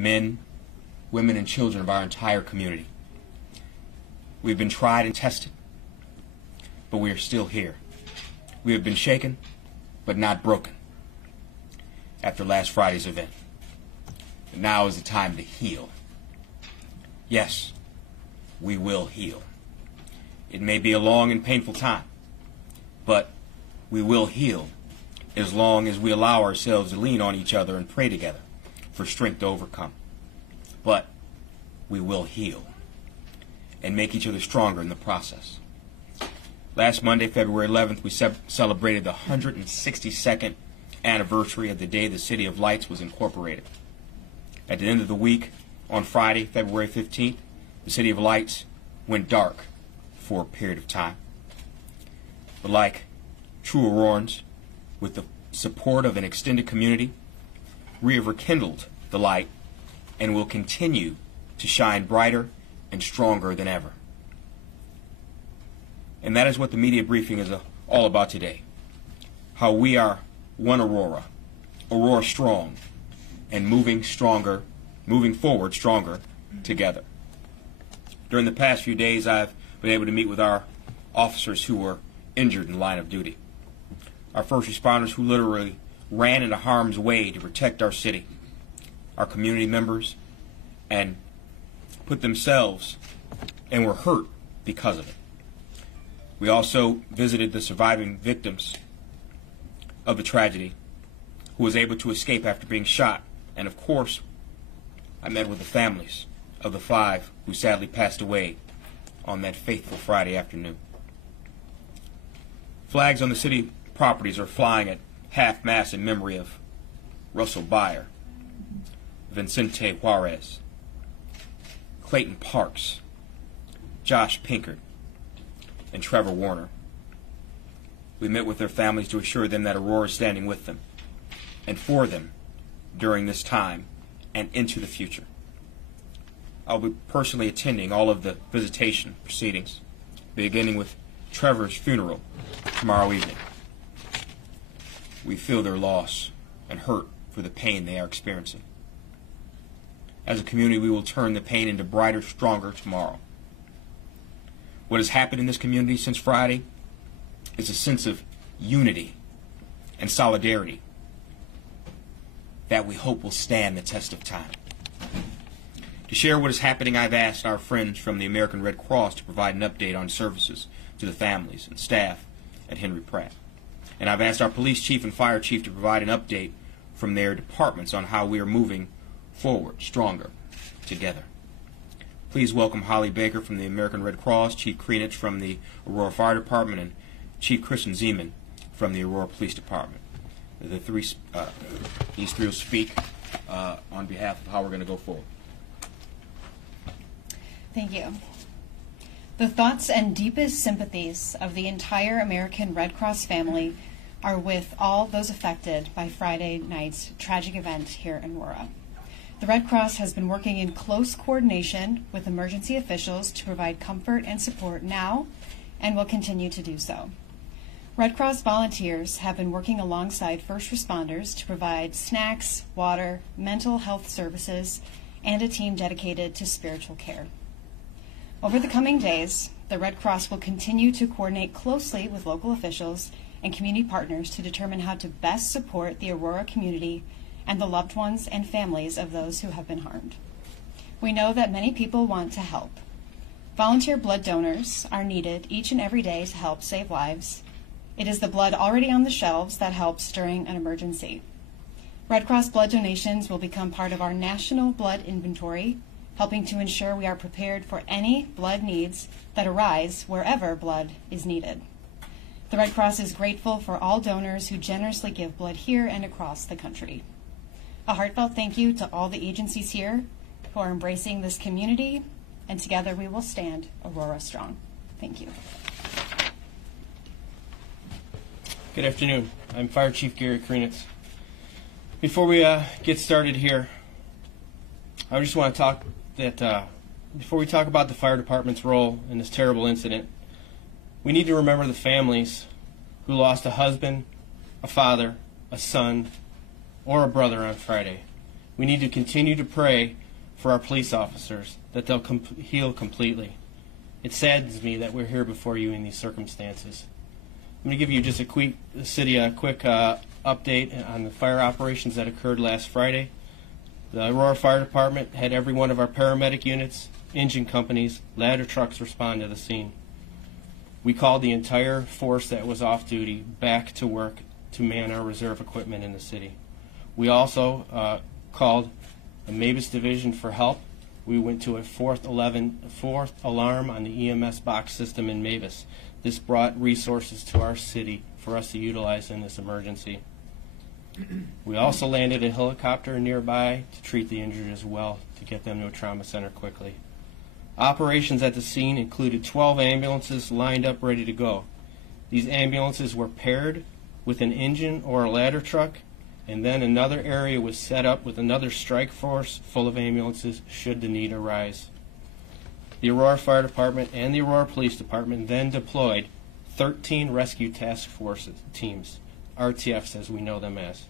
men, women, and children of our entire community. We've been tried and tested, but we are still here. We have been shaken, but not broken after last Friday's event. And now is the time to heal. Yes, we will heal. It may be a long and painful time, but we will heal as long as we allow ourselves to lean on each other and pray together for strength to overcome. But we will heal and make each other stronger in the process. Last Monday, February 11th, we celebrated the 162nd anniversary of the day the City of Lights was incorporated. At the end of the week, on Friday, February 15th, the City of Lights went dark for a period of time. But like true Aurorans, with the support of an extended community, we have rekindled the light and will continue to shine brighter and stronger than ever. And that is what the media briefing is all about today. How we are one Aurora, Aurora strong, and moving forward stronger together. During the past few days, I've been able to meet with our officers who were injured in the line of duty. Our first responders who literally ran into harm's way to protect our city, our community members, and put themselves and were hurt because of it. We also visited the surviving victims of the tragedy who was able to escape after being shot. And of course, I met with the families of the 5 who sadly passed away on that fateful Friday afternoon. Flags on the city properties are flying at half-mast in memory of Russell Byer, Vincente Juarez, Clayton Parks, Josh Pinkard, and Trevor Warner. We met with their families to assure them that Aurora is standing with them and for them during this time and into the future. I'll be personally attending all of the visitation proceedings, beginning with Trevor's funeral tomorrow evening. We feel their loss and hurt for the pain they are experiencing. As a community, we will turn the pain into brighter, stronger tomorrow. What has happened in this community since Friday is a sense of unity and solidarity that we hope will stand the test of time. To share what is happening, I've asked our friends from the American Red Cross to provide an update on services to the families and staff at Henry Pratt. And I've asked our police chief and fire chief to provide an update from their departments on how we are moving forward, stronger, together. Please welcome Holly Baker from the American Red Cross, Chief Kreenich from the Aurora Fire Department, and Chief Christian Zeman from the Aurora Police Department. These three will speak on behalf of how we're going to go forward. Thank you. The thoughts and deepest sympathies of the entire American Red Cross family are with all those affected by Friday night's tragic event here in Aurora. The Red Cross has been working in close coordination with emergency officials to provide comfort and support now and will continue to do so. Red Cross volunteers have been working alongside first responders to provide snacks, water, mental health services, and a team dedicated to spiritual care. Over the coming days, the Red Cross will continue to coordinate closely with local officials and community partners to determine how to best support the Aurora community and the loved ones and families of those who have been harmed. We know that many people want to help. Volunteer blood donors are needed each and every day to help save lives. It is the blood already on the shelves that helps during an emergency. Red Cross blood donations will become part of our national blood inventory, helping to ensure we are prepared for any blood needs that arise wherever blood is needed. The Red Cross is grateful for all donors who generously give blood here and across the country. A heartfelt thank you to all the agencies here who are embracing this community, and together we will stand Aurora strong. Thank you. Good afternoon. I'm Fire Chief Gary Kreenich. Before we get started here, I just want to talk that before we talk about the fire department's role in this terrible incident, we need to remember the families who lost a husband, a father, a son, or a brother on Friday. We need to continue to pray for our police officers that they'll heal completely. It saddens me that we're here before you in these circumstances. I'm going to give you just a quick update on the fire operations that occurred last Friday. The Aurora Fire Department had every one of our paramedic units, engine companies, ladder trucks respond to the scene. We called the entire force that was off duty back to work to man our reserve equipment in the city. We also called a Mavis division for help. We went to a fourth alarm on the EMS box system in Mavis. This brought resources to our city for us to utilize in this emergency. We also landed a helicopter nearby to treat the injured as well, to get them to a trauma center quickly. Operations at the scene included 12 ambulances lined up ready to go. These ambulances were paired with an engine or a ladder truck, and then another area was set up with another strike force full of ambulances should the need arise. The Aurora Fire Department and the Aurora Police Department then deployed 13 rescue task forces teams, RTFs as we know them as.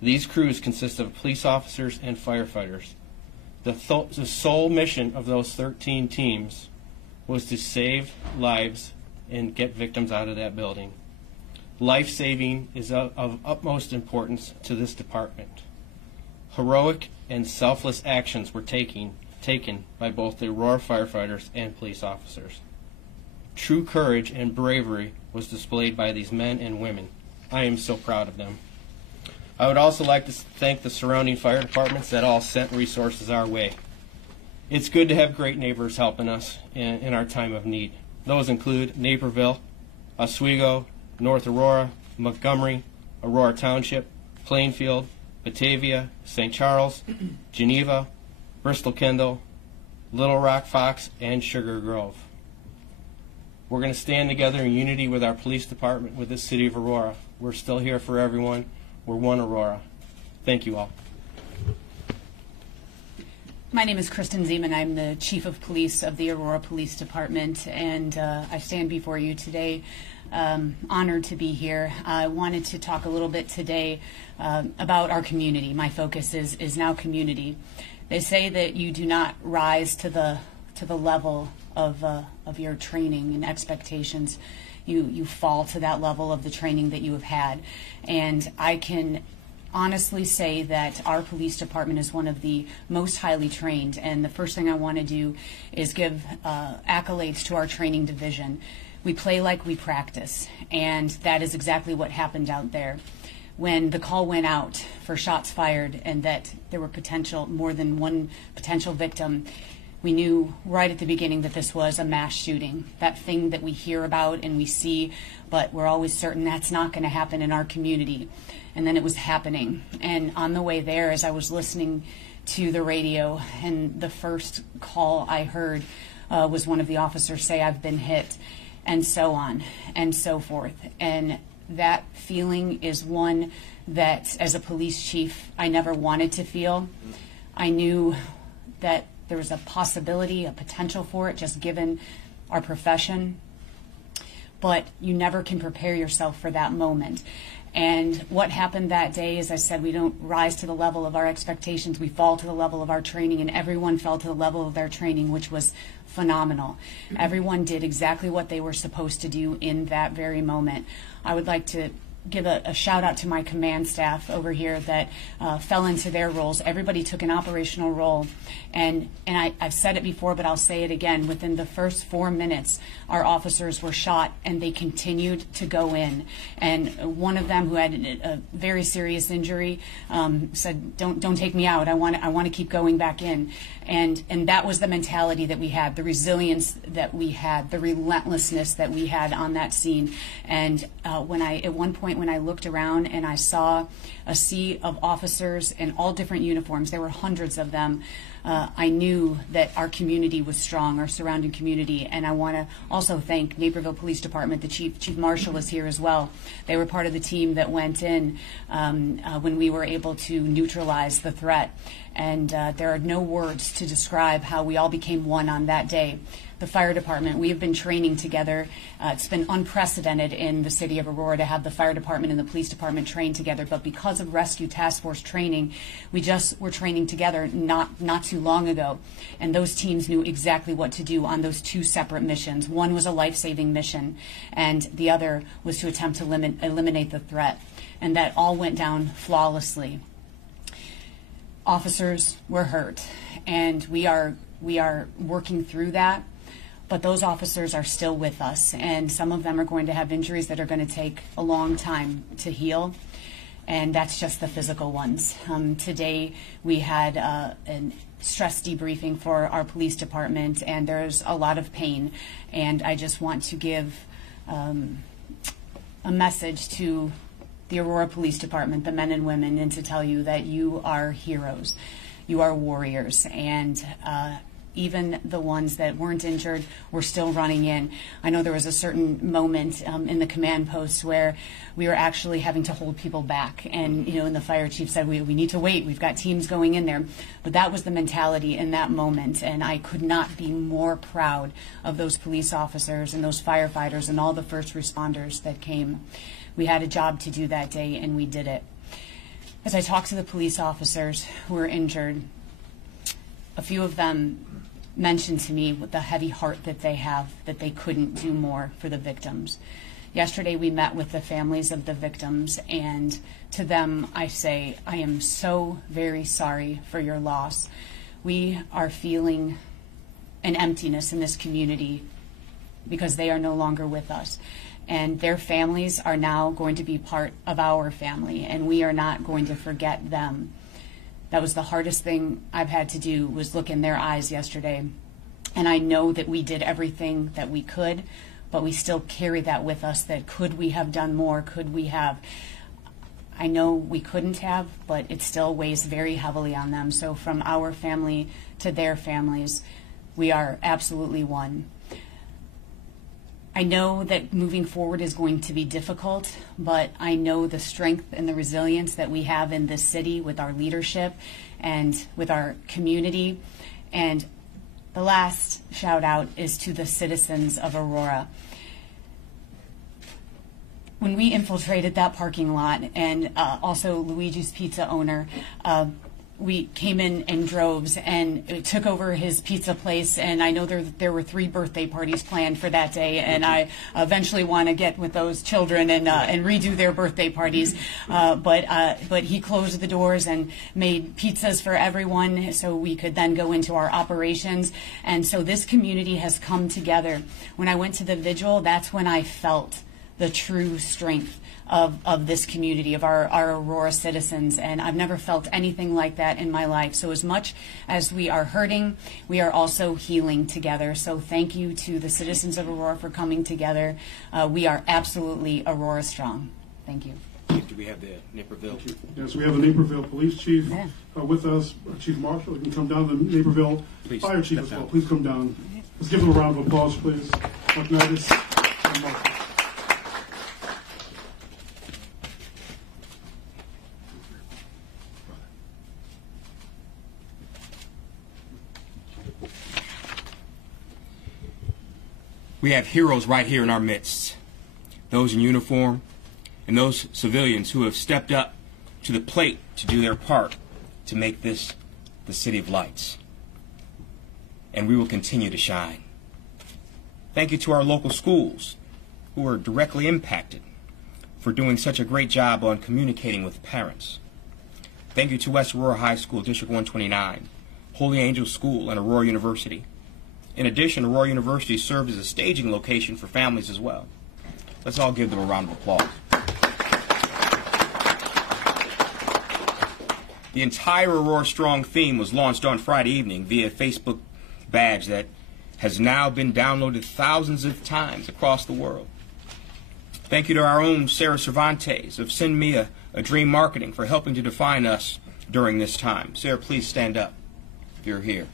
These crews consist of police officers and firefighters. The sole mission of those 13 teams was to save lives and get victims out of that building. Life-saving is of utmost importance to this department. Heroic and selfless actions were taken by both the Aurora firefighters and police officers. True courage and bravery was displayed by these men and women. I am so proud of them. I would also like to thank the surrounding fire departments that all sent resources our way. It's good to have great neighbors helping us in our time of need. Those include Naperville, Oswego, North Aurora, Montgomery, Aurora Township, Plainfield, Batavia, St. Charles, Geneva, Bristol Kendall, Little Rock Fox, and Sugar Grove. We're going to stand together in unity with our police department, with the city of Aurora. We're still here for everyone. We're one Aurora. Thank you all. My name is Kristen Zeman. I'm the Chief of Police of the Aurora Police Department, and I stand before you today honored to be here. I wanted to talk a little bit today about our community. My focus is now community. They say that you do not rise to the level of your training and expectations. You fall to that level of the training that you have had. And I can honestly say that our police department is one of the most highly trained. And the first thing I want to do is give accolades to our training division. We play like we practice, and that is exactly what happened out there. When the call went out for shots fired and that there were more than one potential victim, we knew right at the beginning that this was a mass shooting, that thing that we hear about and we see, but we're always certain that's not going to happen in our community. And then it was happening. And on the way there, as I was listening to the radio, and the first call I heard was one of the officers say, "I've been hit," and so on and so forth. And that feeling is one that, as a police chief, I never wanted to feel. I knew that there was a possibility, a potential for it, just given our profession. But you never can prepare yourself for that moment. And what happened that day, as I said, we don't rise to the level of our expectations. We fall to the level of our training, and everyone fell to the level of their training, which was phenomenal. Everyone did exactly what they were supposed to do in that very moment. I would like to give a shout out to my command staff over here that fell into their roles. Everybody took an operational role, and I've said it before, but I'll say it again. Within the first 4 minutes, our officers were shot, and they continued to go in. And one of them, who had a very serious injury, said, "Don't take me out. I want to keep going back in." And that was the mentality that we had, the resilience that we had, the relentlessness that we had on that scene. And at one point when I looked around and I saw a sea of officers in all different uniforms, there were hundreds of them, I knew that our community was strong, our surrounding community. And I want to also thank Naperville Police Department. The Chief Marshal is here as well. They were part of the team that went in when we were able to neutralize the threat. And there are no words to describe how we all became one on that day. The fire department, we have been training together. It's been unprecedented in the city of Aurora to have the fire department and the police department train together, but because of Rescue Task Force training, we just were training together not too long ago, and those teams knew exactly what to do on those two separate missions. One was a life-saving mission, and the other was to attempt to eliminate the threat, and that all went down flawlessly. Officers were hurt, and we are working through that. But those officers are still with us, and some of them are going to have injuries that are going to take a long time to heal, and that's just the physical ones. Today we had a stress debriefing for our police department, and there's a lot of pain, and I just want to give a message to the Aurora Police Department, the men and women, and to tell you that you are heroes, you are warriors, and even the ones that weren't injured were still running in. I know there was a certain moment in the command posts where we were actually having to hold people back, and and the fire chief said, we need to wait, we've got teams going in there. But that was the mentality in that moment, and I could not be more proud of those police officers and those firefighters and all the first responders that came. We had a job to do that day, and we did it. As I talked to the police officers who were injured, a few of them mentioned to me with the heavy heart that they have, that they couldn't do more for the victims. Yesterday we met with the families of the victims, and to them I say, I am so very sorry for your loss. We are feeling an emptiness in this community because they are no longer with us. And their families are now going to be part of our family, and we are not going to forget them. That was the hardest thing I've had to do, was look in their eyes yesterday. And I know that we did everything that we could, but we still carry that with us, that could we have done more? Could we have? I know we couldn't have, but it still weighs very heavily on them. So from our family to their families, we are absolutely one. I know that moving forward is going to be difficult, but I know the strength and the resilience that we have in this city with our leadership and with our community. And the last shout out is to the citizens of Aurora. When we infiltrated that parking lot, and also Luigi's Pizza owner, we came in droves and took over his pizza place, and I know there were 3 birthday parties planned for that day, and I eventually want to get with those children and redo their birthday parties. But he closed the doors and made pizzas for everyone so we could then go into our operations. And so this community has come together. When I went to the vigil, that's when I felt the true strength of this community, of our Aurora citizens, and I've never felt anything like that in my life. So as much as we are hurting, we are also healing together. So thank you to the citizens of Aurora for coming together. We are absolutely Aurora strong. Thank you. Do we have the Naperville? Yes, we have the Naperville Police Chief with us, Chief Marshall. You can come down, the Naperville Fire Chief as well. Please come down. Let's give them a round of applause, please. Mark and Marshall. We have heroes right here in our midst, those in uniform and those civilians who have stepped up to the plate to do their part to make this the City of Lights. And we will continue to shine. Thank you to our local schools who are directly impacted for doing such a great job on communicating with parents. Thank you to West Aurora High School, District 129, Holy Angel School, and Aurora University. In addition, Aurora University served as a staging location for families as well. Let's all give them a round of applause. The entire Aurora Strong theme was launched on Friday evening via Facebook badge that has now been downloaded thousands of times across the world. Thank you to our own Sarah Cervantes of Send Me a Dream Marketing for helping to define us during this time. Sarah, please stand up if you're here.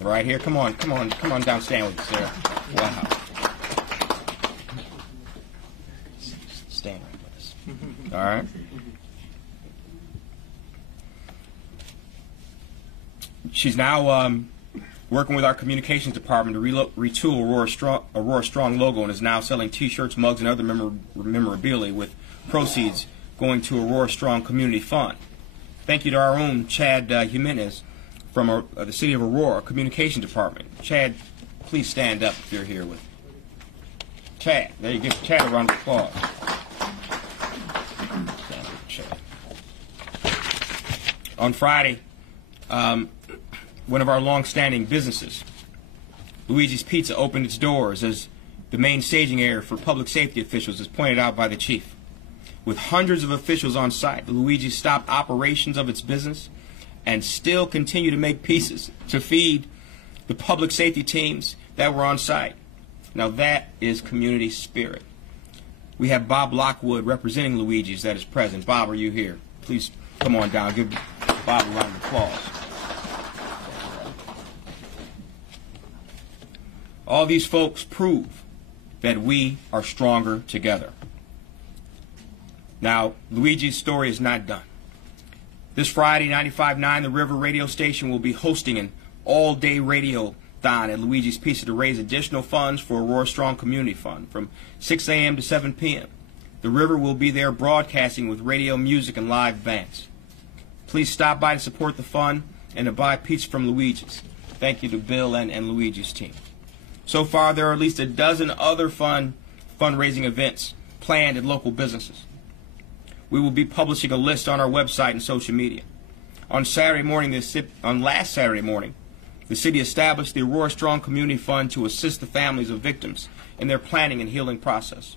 Right here, come on down, stand with us, Sarah. Wow. Stand right with us. All right. She's now working with our communications department to retool Aurora Strong logo, and is now selling T-shirts, mugs, and other memorabilia with proceeds going to Aurora Strong Community Fund. Thank you to our own Chad Jimenez from the City of Aurora Communications Department. Chad, please stand up if you're here with Chad. There you give Chad a round of applause. Stand up, Chad. On Friday, one of our long-standing businesses, Luigi's Pizza, opened its doors as the main staging area for public safety officials, as pointed out by the chief. With hundreds of officials on site, Luigi's stopped operations of its business and still continue to make pizzas to feed the public safety teams that were on site. Now that is community spirit. We have Bob Lockwood representing Luigi's that is present. Bob, are you here? Please come on down. Give Bob a round of applause. All these folks prove that we are stronger together. Now, Luigi's story is not done. This Friday, 95.9, the River radio station will be hosting an all-day radio-thon at Luigi's Pizza to raise additional funds for Aurora Strong Community Fund from 6 a.m. to 7 p.m. The River will be there broadcasting with radio, music, and live bands. Please stop by to support the fund and to buy pizza from Luigi's. Thank you to Bill and Luigi's team. So far, there are at least a dozen other fundraising events planned at local businesses. We will be publishing a list on our website and social media. On last Saturday morning, the city established the Aurora Strong Community Fund to assist the families of victims in their planning and healing process.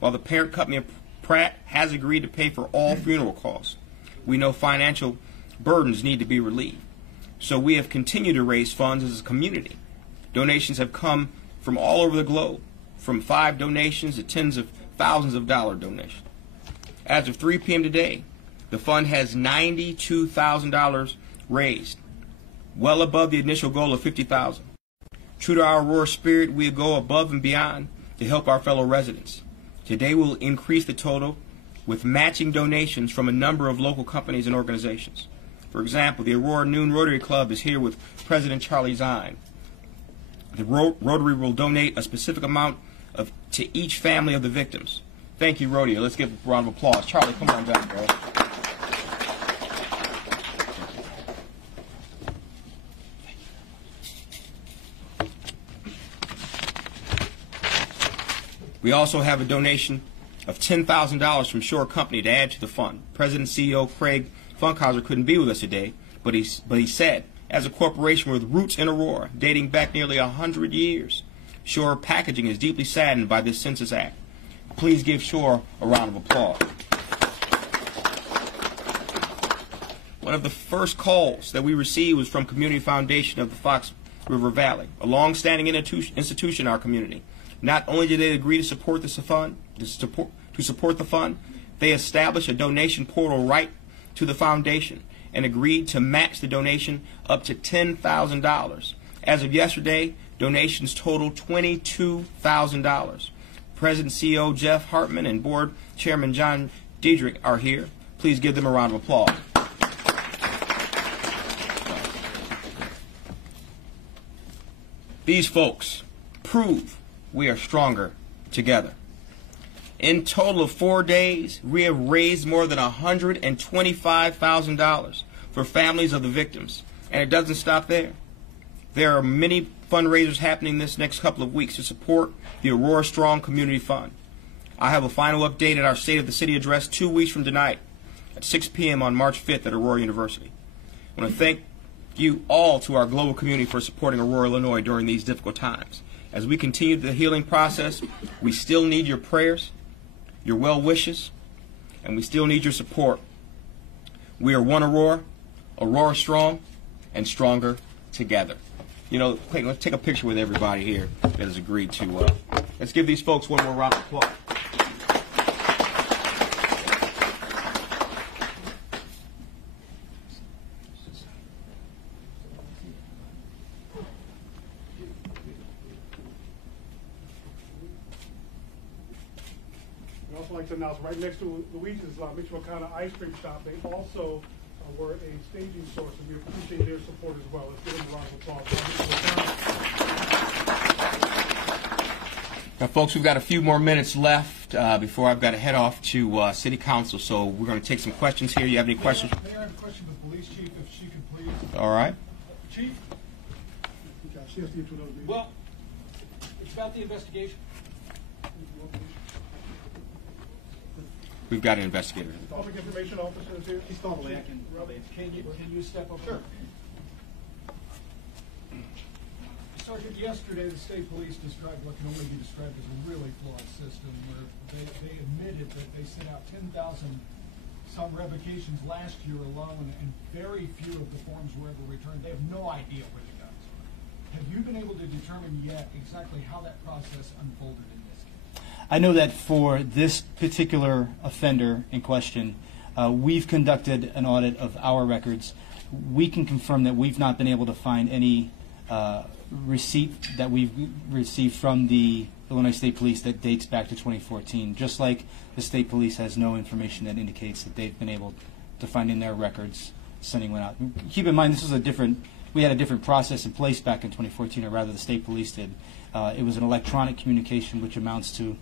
While the parent company of Pratt has agreed to pay for all funeral costs, we know financial burdens need to be relieved. So we have continued to raise funds as a community. Donations have come from all over the globe, from 5 donations to tens of thousands of dollar donations. As of 3 p.m. today, the fund has $92,000 raised, well above the initial goal of $50,000. True to our Aurora spirit, we go above and beyond to help our fellow residents. Today we'll increase the total with matching donations from a number of local companies and organizations. For example, the Aurora Noon Rotary Club is here with President Charlie Zine. The Rotary will donate a specific amount to each family of the victims. Thank you, Rotary. Let's give a round of applause. Charlie, come on down, bro. We also have a donation of $10,000 from Shore Company to add to the fund. President and CEO Craig Funkhauser couldn't be with us today, but he said, as a corporation with roots in Aurora dating back nearly 100 years, Shore Packaging is deeply saddened by this Census Act. Please give Shore a round of applause. One of the first calls that we received was from Community Foundation of the Fox River Valley, a long-standing institution in our community. Not only did they agree to support the fund, they established a donation portal right to the foundation and agreed to match the donation up to $10,000. As of yesterday, donations total $22,000. President CEO Jeff Hartman and Board Chairman John Diedrich are here. Please give them a round of applause. These folks prove we are stronger together. In total of 4 days, we have raised more than $125,000 for families of the victims. And it doesn't stop there. There are many fundraisers happening this next couple of weeks to support the Aurora Strong Community Fund. I have a final update at our State of the City address 2 weeks from tonight at 6 p.m. on March 5th at Aurora University. I want to thank you all to our global community for supporting Aurora, Illinois during these difficult times. As we continue the healing process, we still need your prayers, your well wishes, and we still need your support. We are one Aurora, Aurora strong, and stronger together. You know, Clayton, let's take a picture with everybody here that has agreed to. Let's give these folks one more round of applause. I'd also like to announce right next to Luigi's Michoacana ice cream shop, they also were a staging source, and we appreciate their support as well. Let's give them a round of applause. Now, folks, we've got a few more minutes left before I've got to head off to City Council, so we're going to take some questions here. You have any questions? May I have a question for the police chief, if she could please? All right. Chief? She has to get to another meeting. Well, it's about the investigation. We've got an investigator. Public information officer is here. He's probably, can you step up? Sure. Sergeant, yesterday the state police described what can only be described as a really flawed system, where they admitted that they sent out 10,000 some revocations last year alone, and very few of the forms were ever returned. They have no idea where the guns are. Have you been able to determine yet exactly how that process unfolded in this case? I know that for this particular offender in question, we've conducted an audit of our records. We can confirm that we've not been able to find any receipt that we've received from the Illinois State Police that dates back to 2014, just like the State Police has no information that indicates that they've been able to find in their records sending one out. Keep in mind, this is we had a different process in place back in 2014, or rather the State Police did. It was an electronic communication, which amounts to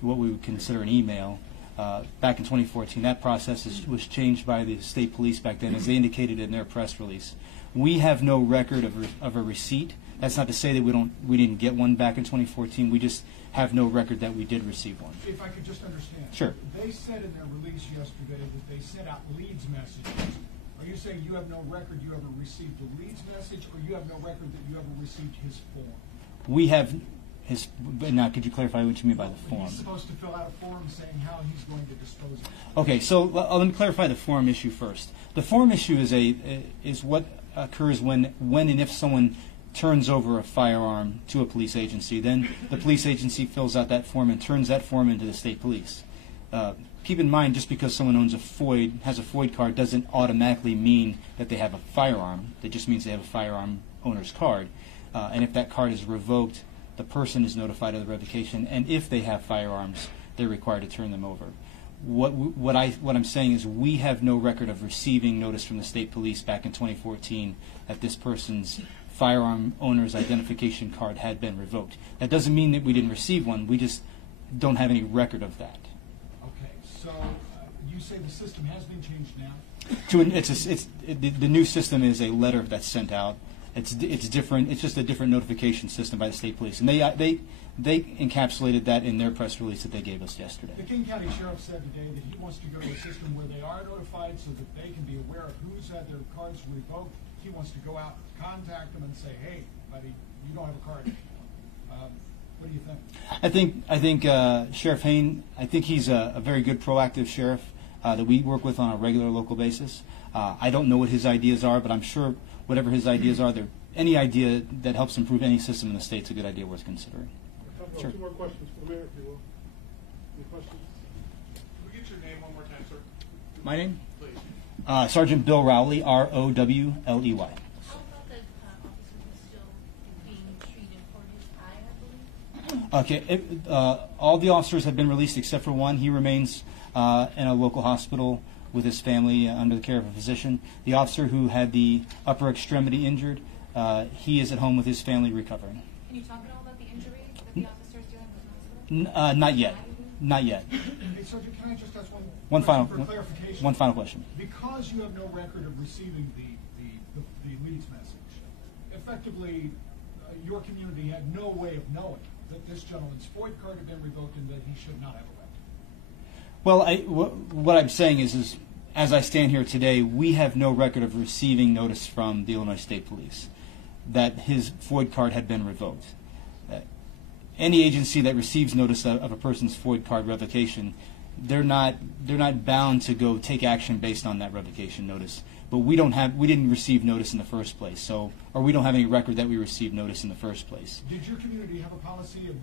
what we would consider an email. Back in 2014, that process was changed by the State Police back then, as they indicated in their press release. We have no record of a receipt. That's not to say that we didn't get one back in 2014. We just have no record that we did receive one. If I could just understand. Sure. They said in their release yesterday that they sent out leads messages. Are you saying you have no record you ever received the leads message, or you have no record that you ever received his form? We have his. Now, could you clarify what you mean by the form? He's supposed to fill out a form saying how he's going to dispose of it. Okay, so let me clarify the form issue first. The form issue is what occurs when and if someone turns over a firearm to a police agency. Then the police agency fills out that form and turns that form into the state police. Keep in mind, just because someone has a FOID card doesn't automatically mean that they have a firearm. It just means they have a firearm owner's card. And if that card is revoked, the person is notified of the revocation. And if they have firearms, they're required to turn them over. What I'm saying is we have no record of receiving notice from the state police back in 2014 that this person's firearm owner's identification card had been revoked. That doesn't mean that we didn't receive one. We just don't have any record of that. Okay, so you say the system has been changed now? The new system is a letter that's sent out. It's different. It's just a different notification system by the state police, and they encapsulated that in their press release that they gave us yesterday. The King County Sheriff said today that he wants to go to a system where they are notified so that they can be aware of who's had their cards revoked. He wants to go out, contact them, and say, "Hey, buddy, you don't have a card anymore." What do you think? I think Sheriff Hain. I think he's a very good proactive sheriff that we work with on a regular local basis. I don't know what his ideas are, but I'm sure whatever his ideas are, any idea that helps improve any system in the state is a good idea worth considering. Sure. Two more questions for the mayor, if you will. Any questions? Can we get your name one more time, sir? My name? Please. Sergeant Bill Rowley, Rowley. How about the officer who's still being treated for his eye, I believe? Okay, all the officers have been released except for one. He remains in a local hospital with his family under the care of a physician. The officer who had the upper extremity injured, he is at home with his family recovering. Can you talk at all about the injury that the officer is dealing with in the hospital? Not yet. Not yet. Hey, Sergeant, can I just ask One final clarification? One final question. Because you have no record of receiving the leads message, effectively, your community had no way of knowing that this gentleman's FOID card had been revoked and that he should not have a right. Well, what I'm saying is, as I stand here today, we have no record of receiving notice from the Illinois State Police that his FOID card had been revoked. Any agency that receives notice of a person's FOID card revocation, they're not bound to go take action based on that revocation notice. But we didn't receive notice in the first place, or we don't have any record that we received notice in the first place. Did your community have a policy of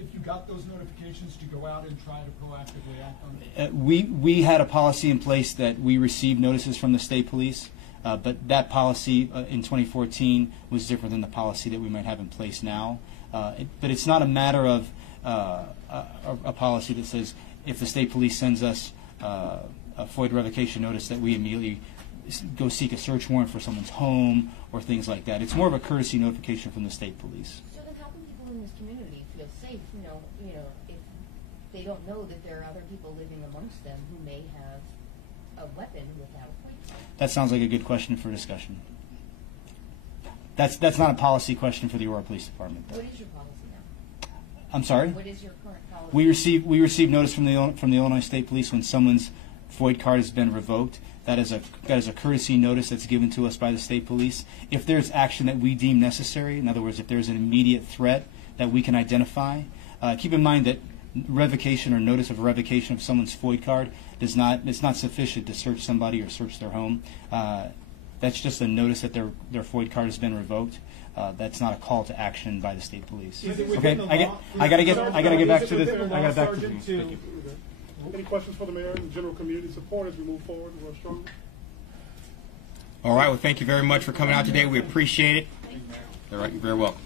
if you got those notifications to go out and try to proactively act on it? We had a policy in place that we received notices from the state police, but that policy in 2014 was different than the policy that we might have in place now. But it's not a matter of a policy that says if the state police sends us a FOID revocation notice that we immediately go seek a search warrant for someone's home or things like that. It's more of a courtesy notification from the state police. So then how can people in this community feel safe, if they don't know that there are other people living amongst them who may have a weapon without plates? That sounds like a good question for discussion. That's not a policy question for the Aurora Police Department, though. What is your policy now? I'm sorry? What is your current policy? We receive notice from the Illinois State Police when someone's FOID card has been revoked. That is a courtesy notice that's given to us by the state police. If there's action that we deem necessary, in other words, if there's an immediate threat that we can identify, keep in mind that revocation or notice of revocation of someone's FOID card it's not sufficient to search somebody or search their home. That's just a notice that their FOID card has been revoked. That's not a call to action by the state police. Okay, I gotta get back to this. I gotta back to you. Any questions for the mayor and general community support as we move forward? We're strong. All right. Well, thank you very much for coming out today. We appreciate it. All right. You're very welcome.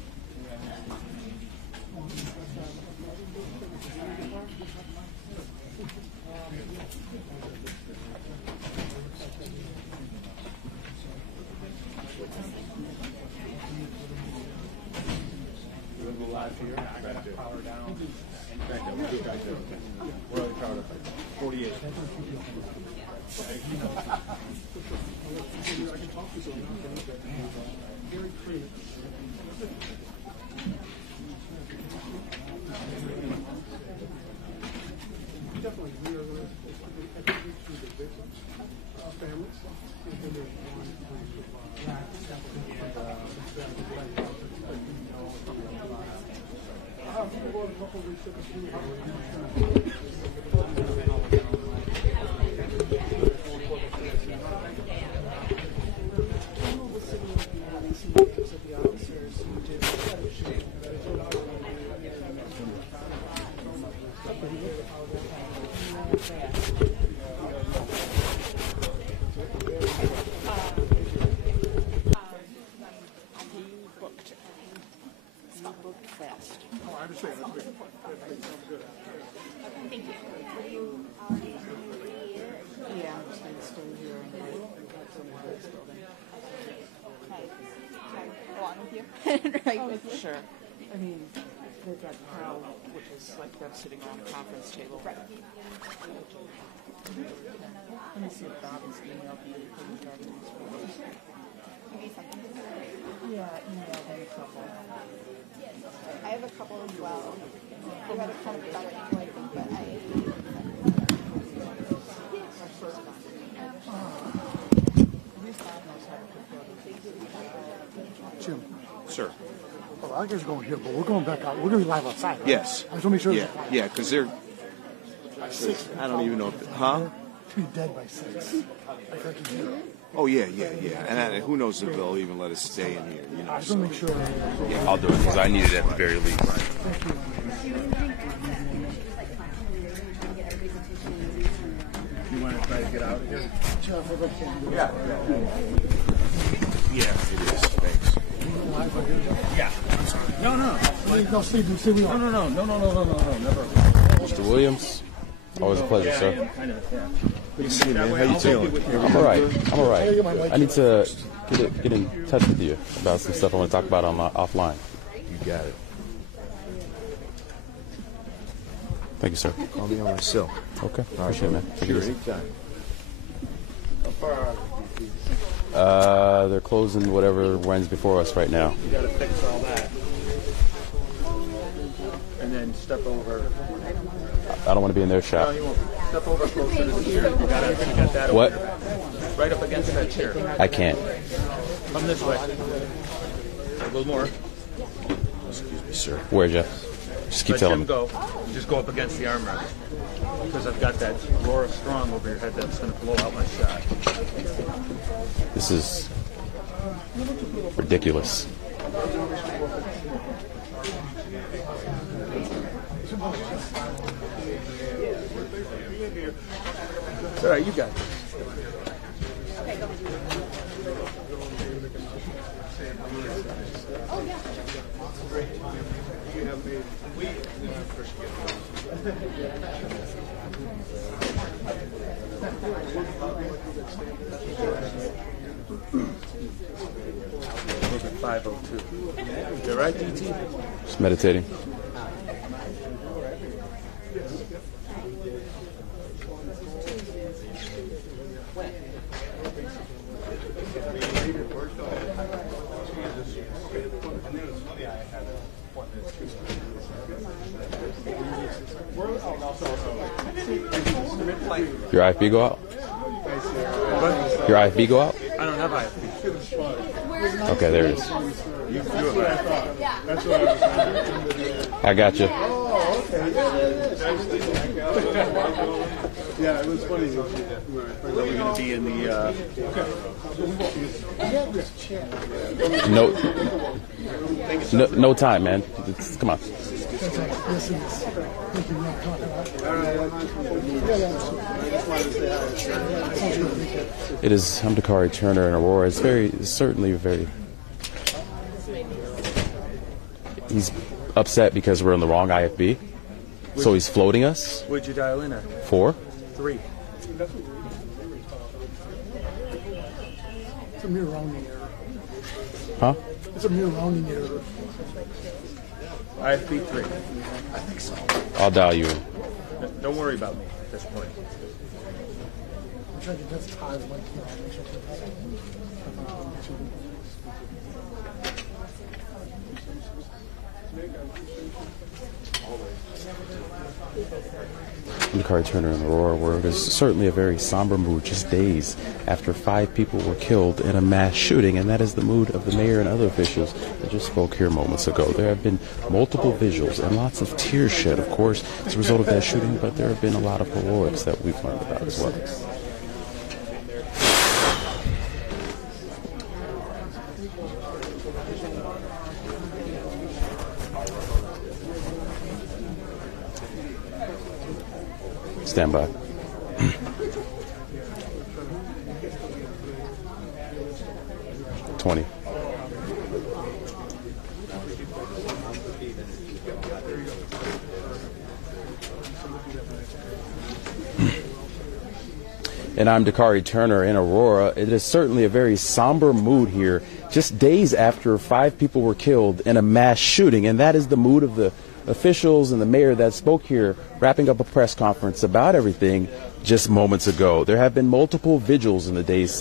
Right. Sure. I mean, they've got Carl, which is like them sitting on a conference table. Right. Let me see if Bobby's emailed me anything regarding these photos. Yeah, emailed me a couple. I have a couple as well. We had a couple better info, I think, but Jim. Sir. Well, I guess we're going here, but we're going back out. We're going to be live outside, right? Yes. I just want to make sure. Yeah, because they're. I don't even know if. Huh? To be dead by 6. Like I can hear. Oh, yeah. And who knows if they'll even let us stay in here, I just want to make sure. Yeah, I'll do it because I need it at the very least. Thank you. You want to try to get out of here? Yeah. Yeah, it is. Thanks. Yeah. I'm sorry. No, Steve, No, never. Mr. Williams, always a pleasure, sir. Good to see you, man. How you doing? I'm all right. I need to get in touch with you about some stuff I want to talk about on my offline. You got it. Thank you, sir. Call me on my cell. Okay. Appreciate it, man. Sure, anytime. How far out are you? They're closing whatever runs before us right now. You got to fix all that. And then step over. I don't want to be in their shop. No, you won't. Step over closer to the chair. You got that. What? Right up against that chair. I can't. Come this way. A little more. Excuse me, sir. Where, Jeff? Just keep telling me. Go. Just go up against the armrest. Because I've got that Aurora strong over your head that's going to blow out my shot. This is ridiculous. It's all right, you got this. Moving 502. You all right, DT? Just meditating. Your IFB go out? What? Your IFB go out? I don't have IFB. Okay, there it is. You do it, I got you. Yeah, it was funny. We're going to be in the. No time, man. Come on. It is. I'm Dakari Turner in Aurora. It's certainly very. He's upset because we're in the wrong IFB. So he's floating us. Would you dial in at? 4? 3. It's a mere rounding error. Huh? It's a mere rounding error. IFB 3. I think so. I'll dial you in. Don't worry about me at this point. I'm trying to just tie one Dakari Turner in Aurora, where there's certainly a very somber mood just days after 5 people were killed in a mass shooting, and that is the mood of the mayor and other officials that just spoke here moments ago. There have been multiple vigils and lots of tears shed, of course, as a result of that shooting, but there have been a lot of heroics that we've learned about as well. Stand by. $20. And I'm Dakari Turner in Aurora. It is certainly a very somber mood here, just days after 5 people were killed in a mass shooting, and that is the mood of the officials and the mayor that spoke here, wrapping up a press conference about everything just moments ago. There have been multiple vigils in the days